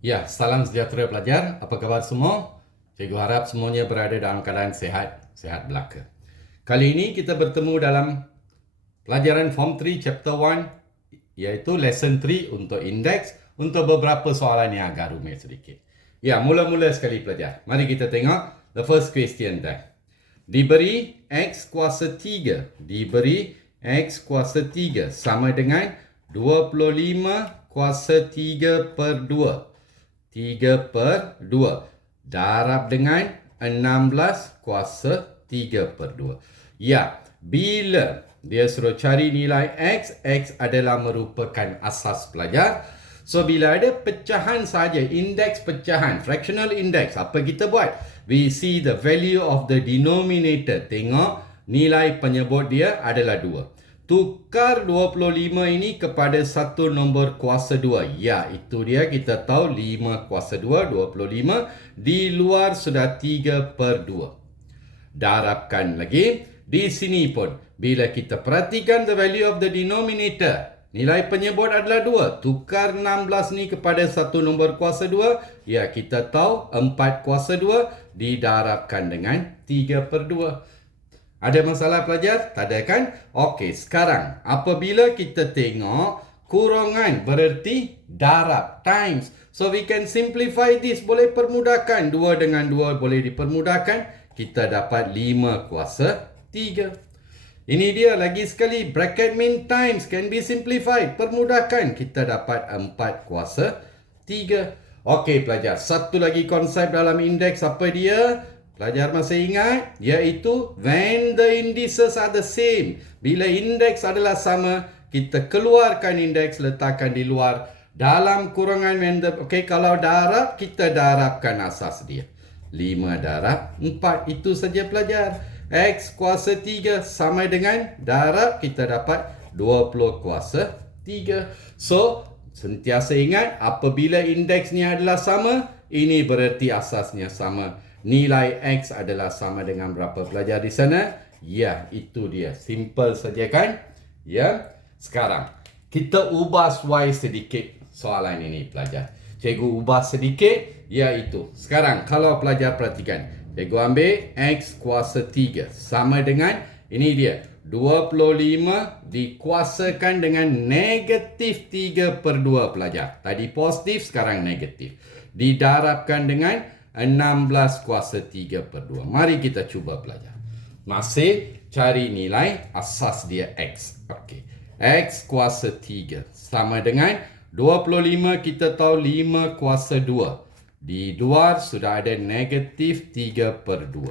Ya, salam sejahtera pelajar. Apa khabar semua? Cikgu harap semuanya berada dalam keadaan sehat belaka. Kali ini kita bertemu dalam pelajaran Form 3 Chapter 1 iaitu Lesson 3 untuk indeks untuk beberapa soalan yang agak rumit sedikit. Ya, mula-mula sekali pelajar. Mari kita tengok the first question there. Diberi X kuasa 3. Diberi X kuasa 3 sama dengan 25 kuasa 3 per 2. 3 per 2 darab dengan 16 kuasa 3 per 2. Ya, bila dia suruh cari nilai X, X adalah merupakan asas pelajar. So, bila ada pecahan saja, indeks pecahan, fractional index, apa kita buat? We see the value of the denominator. Tengok nilai penyebut dia adalah 2. Tukar 25 ini kepada satu nombor kuasa 2. Ya, itu dia, kita tahu 5 kuasa 2, 25. Di luar sudah 3 per 2. Darabkan lagi. Di sini pun, bila kita perhatikan the value of the denominator, nilai penyebut adalah 2. Tukar 16 ni kepada satu nombor kuasa 2. Ya, kita tahu 4 kuasa 2 didarabkan dengan 3 per 2. Ada masalah pelajar? Tak ada kan? Okey, sekarang apabila kita tengok kurangan bererti darab, times. So we can simplify this, boleh permudahkan. 2 dengan 2 boleh dipermudahkan. Kita dapat 5 kuasa 3. Ini dia lagi sekali, bracket min times can be simplified. Permudahkan, kita dapat 4 kuasa 3. Okey pelajar, satu lagi konsep dalam indeks, apa dia? Pelajar masih ingat? Iaitu when the indices are the same. Bila indeks adalah sama, kita keluarkan indeks, letakkan di luar. Dalam kurangan when the, kalau darab, kita darabkan asas dia. 5 darab 4. Itu saja pelajar. X kuasa 3 sama dengan darab, kita dapat 20 kuasa 3. So, sentiasa ingat apabila indeks ni adalah sama, ini bererti asasnya sama. Nilai X adalah sama dengan berapa pelajar di sana? Ya, itu dia. Simple saja kan? Ya. Sekarang, kita ubah Y sedikit soalan ini pelajar. Cikgu ubah sedikit, iaitu. Sekarang, kalau pelajar perhatikan. Cikgu ambil X kuasa 3. Sama dengan, ini dia. 25 dikuasakan dengan negatif 3 per 2 pelajar. Tadi positif, sekarang negatif. Didarabkan dengan 16 kuasa 3 per 2. Mari kita cuba pelajar. Masih cari nilai asas dia X. Okey. X kuasa 3 sama dengan 25, kita tahu 5 kuasa 2. Di luar sudah ada negatif 3 per 2.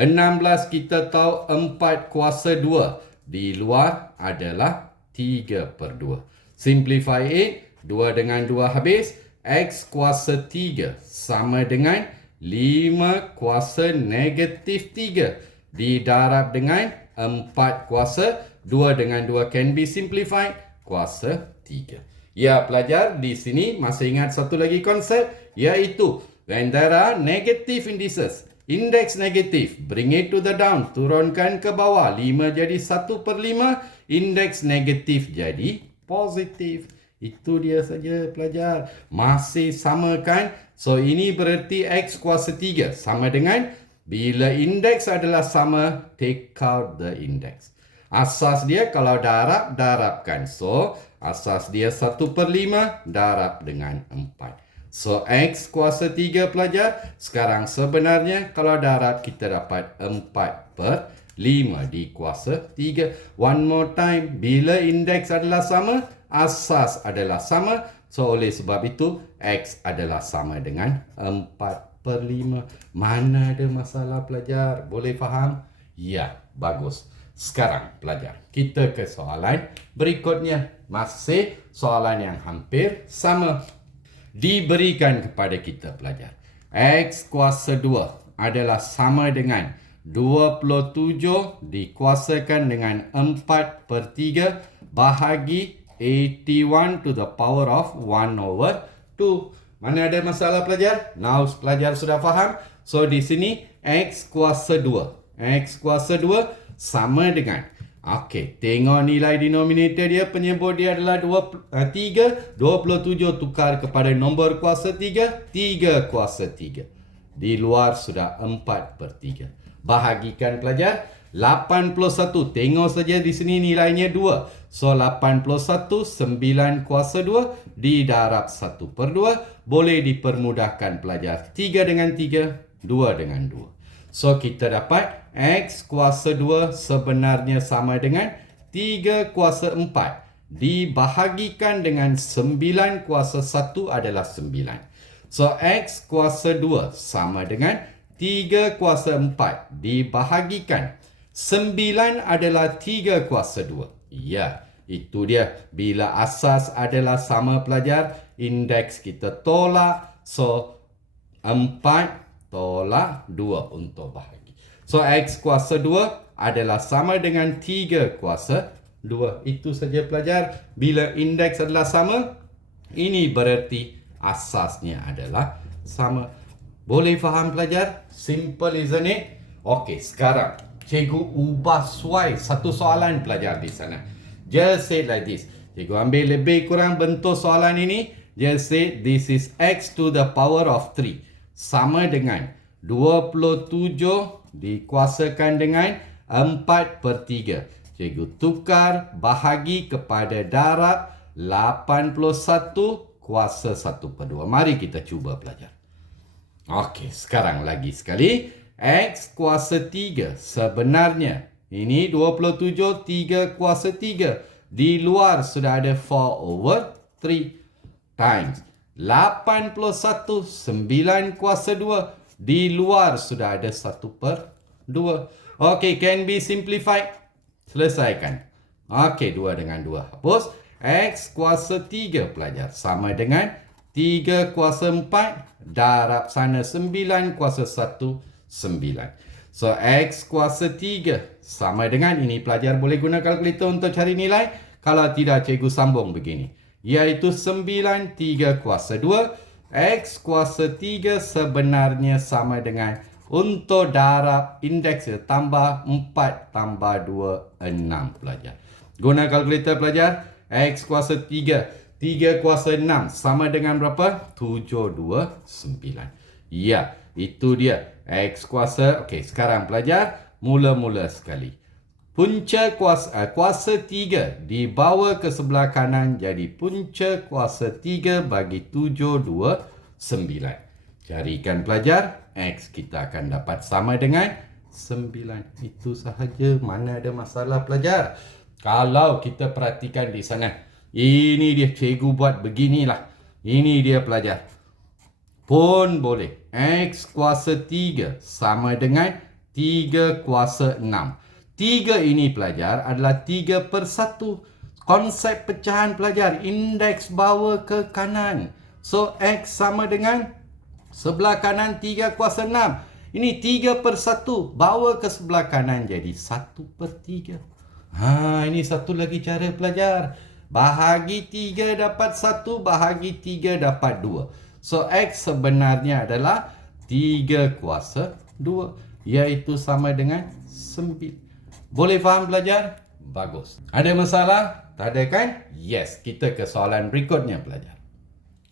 16 kita tahu 4 kuasa 2. Di luar adalah 3 per 2. Simplify it. 2 dengan 2 habis. X kuasa 3 sama dengan 5 kuasa negatif 3. Didarab dengan 4 kuasa 2 dengan 2 can be simplified. Kuasa 3. Ya pelajar, di sini masih ingat satu lagi konsep, iaitu when there are negative indices. Indeks negatif, bring it to the down. Turunkan ke bawah. 5 jadi 1 per 5. Indeks negatif jadi positif. Itu dia saja pelajar. Masih sama kan? So ini bererti X kuasa 3 sama dengan bila indeks adalah sama, take out the index. Asas dia kalau darab, darabkan. So asas dia 1 per 5 darab dengan 4. So X kuasa 3 pelajar. Sekarang sebenarnya kalau darab kita dapat 4 per 5 di kuasa 3. One more time. Bila indeks adalah sama, asas adalah sama. So, oleh sebab itu, X adalah sama dengan 4 per 5. Mana ada masalah pelajar? Boleh faham? Ya, bagus. Sekarang pelajar, kita ke soalan berikutnya. Masih soalan yang hampir sama. Diberikan kepada kita pelajar. X kuasa 2 adalah sama dengan 27 dikuasakan dengan 4 per 3 bahagi 81 to the power of 1 over 2. Mana ada masalah pelajar? Now pelajar sudah faham. So di sini X kuasa 2. X kuasa 2 sama dengan Okey, tengok nilai denominator dia, penyebut dia adalah 3. 27 tukar kepada nombor kuasa 3, 3 kuasa 3. Di luar sudah 4/3. Bahagikan pelajar, 81. Tengok saja di sini nilainya 2. So, 81, 9 kuasa 2 didarab 1/2. Boleh dipermudahkan pelajar. 3 dengan 3, 2 dengan 2. So, kita dapat X kuasa 2 sebenarnya sama dengan 3 kuasa 4. Dibahagikan dengan 9 kuasa 1 adalah 9. So, X kuasa 2 sama dengan 3 kuasa 4. Dibahagikan 9 adalah 3 kuasa 2. Ya, itu dia. Bila asas adalah sama pelajar, indeks kita tolak. So, 4 tolak 2 untuk bahagi. So, X kuasa 2 adalah sama dengan 3 kuasa 2. Itu saja pelajar. Bila indeks adalah sama, ini berarti asasnya adalah sama. Boleh faham pelajar? Simple, isn't it? Okey, sekarang cikgu ubah suai satu soalan pelajar di sana. Just say like this. Cikgu ambil lebih kurang bentuk soalan ini. Just say this is X to the power of 3. Sama dengan 27 dikuasakan dengan 4/3. Cikgu tukar bahagi kepada darab 81 kuasa 1/2. Mari kita cuba pelajar. Okey, sekarang lagi sekali. X kuasa 3 sebenarnya. Ini 27, 3 kuasa 3. Di luar sudah ada 4/3 times 81, 9 kuasa 2. Di luar sudah ada 1/2. Okey, can be simplified. Selesaikan. Okey, 2 dengan 2 hapus. X kuasa 3 pelajar sama dengan 3 kuasa 4 darab sana 9 kuasa 1, 9. So, X kuasa 3 sama dengan, ini pelajar boleh guna kalkulator untuk cari nilai. Kalau tidak, cikgu sambung begini. Iaitu 9, 3 kuasa 2. X kuasa 3 sebenarnya sama dengan, untuk darab indeks tambah 4 tambah 2, 6 pelajar. Guna kalkulator pelajar. X kuasa 3. 3 kuasa 6 sama dengan berapa? 729. Ya, itu dia. X kuasa. Okey, sekarang pelajar, mula-mula sekali. Punca kuasa 3 dibawa ke sebelah kanan jadi punca kuasa 3 bagi 729. Carikan pelajar, X kita akan dapat sama dengan 9. Itu sahaja, mana ada masalah pelajar. Kalau kita perhatikan di sana, ini dia cikgu buat beginilah. Ini dia pelajar. Pun boleh. X kuasa 3 sama dengan 3 kuasa 6. 3 ini pelajar adalah 3/1. Konsep pecahan pelajar, indeks bawa ke kanan. So, X sama dengan sebelah kanan 3 kuasa 6. Ini 3/1. Bawa ke sebelah kanan jadi 1/3. Ini satu lagi cara pelajar. Bahagi 3 dapat 1, bahagi 3 dapat 2. So, X sebenarnya adalah 3 kuasa 2. Iaitu sama dengan 9. Boleh faham pelajar? Bagus. Ada masalah? Tak ada kan? Yes. Kita ke soalan berikutnya pelajar.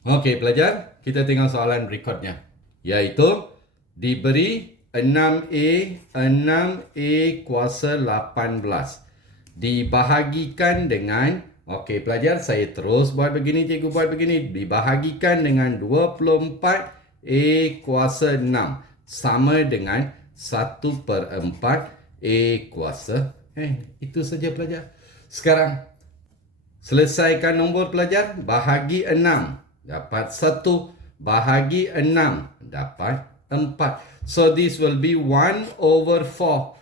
Okey pelajar, kita tengok soalan berikutnya. Iaitu diberi 6A kuasa 18. Dibahagikan dengan, okey pelajar, saya terus buat begini, cikgu buat begini. Dibahagikan dengan 24A kuasa 6. Sama dengan 1/4 A kuasa. Itu saja pelajar. Sekarang, selesaikan nombor pelajar. Bahagi 6. Dapat 1. Bahagi 6. Dapat 4. So, this will be 1/4.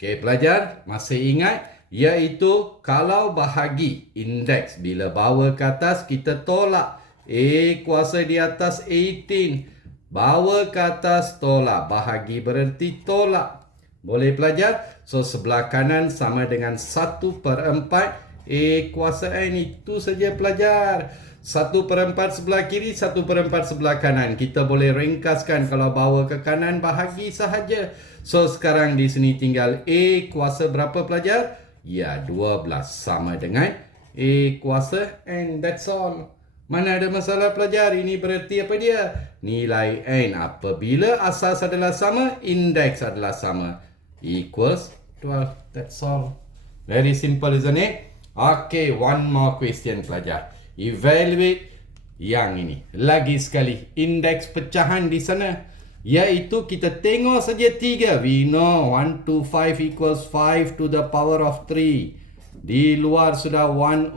Okay, pelajar. Masih ingat? Iaitu, kalau bahagi indeks, bila bawa ke atas, kita tolak. A kuasa di atas 18. Bawa ke atas, tolak. Bahagi berarti tolak. Boleh pelajar? So, sebelah kanan sama dengan 1/4 A kuasa N. Itu saja pelajar. 1/4 sebelah kiri, 1/4 sebelah kanan. Kita boleh ringkaskan, kalau bawa ke kanan, bahagi sahaja. So, sekarang di sini tinggal A kuasa berapa pelajar? Ya, 12 sama dengan A kuasa N. That's all. Mana ada masalah pelajar? Ini berarti apa dia? Nilai N apabila asas adalah sama, indeks adalah sama. Equals 12. That's all. Very simple, isn't it? Okay, one more question pelajar. Evaluate yang ini. Lagi sekali, indeks pecahan di sana. Iaitu kita tengok saja 3. We know 1 to 5 equals 5 to the power of 3. Di luar sudah 1/3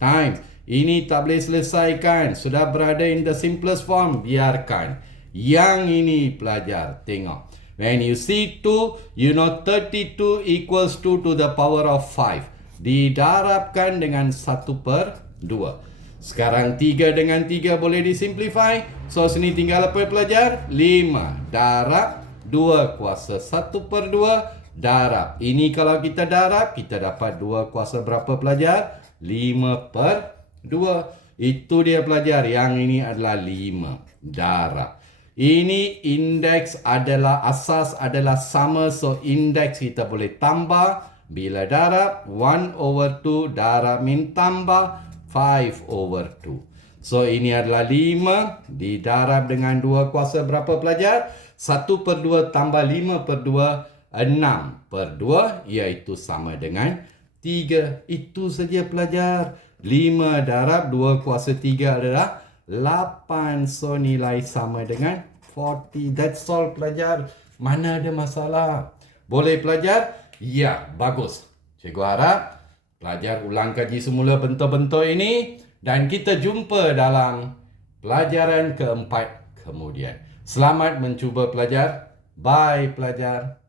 times. Ini tak boleh selesaikan. Sudah berada in the simplest form. Biarkan. Yang ini pelajar. Tengok. When you see 2, you know 32 equals 2 to the power of 5. Didarabkan dengan 1/2. Sekarang 3 dengan 3 boleh disimplify. So, sini tinggal apa pelajar? 5. Darab 2 kuasa 1/2. Darab. Ini kalau kita darab, kita dapat 2 kuasa berapa pelajar? 5/2. Itu dia pelajar. Yang ini adalah 5. Darab. Ini indeks adalah, asas adalah sama. So, indeks kita boleh tambah. Bila darab, 1/2. Darab min tambah 5/2. So, ini adalah 5 didarab dengan 2 kuasa berapa pelajar? 1/2 tambah 5/2, 6/2, iaitu sama dengan 3. Itu saja pelajar. 5 darab 2 kuasa 3 adalah 8. So, nilai sama dengan 40. That's all pelajar. Mana ada masalah? Boleh pelajar? Ya, bagus. Cikgu harap pelajar ulang kaji semula bentuk-bentuk ini dan kita jumpa dalam pelajaran keempat kemudian. Selamat mencuba pelajar. Bye pelajar.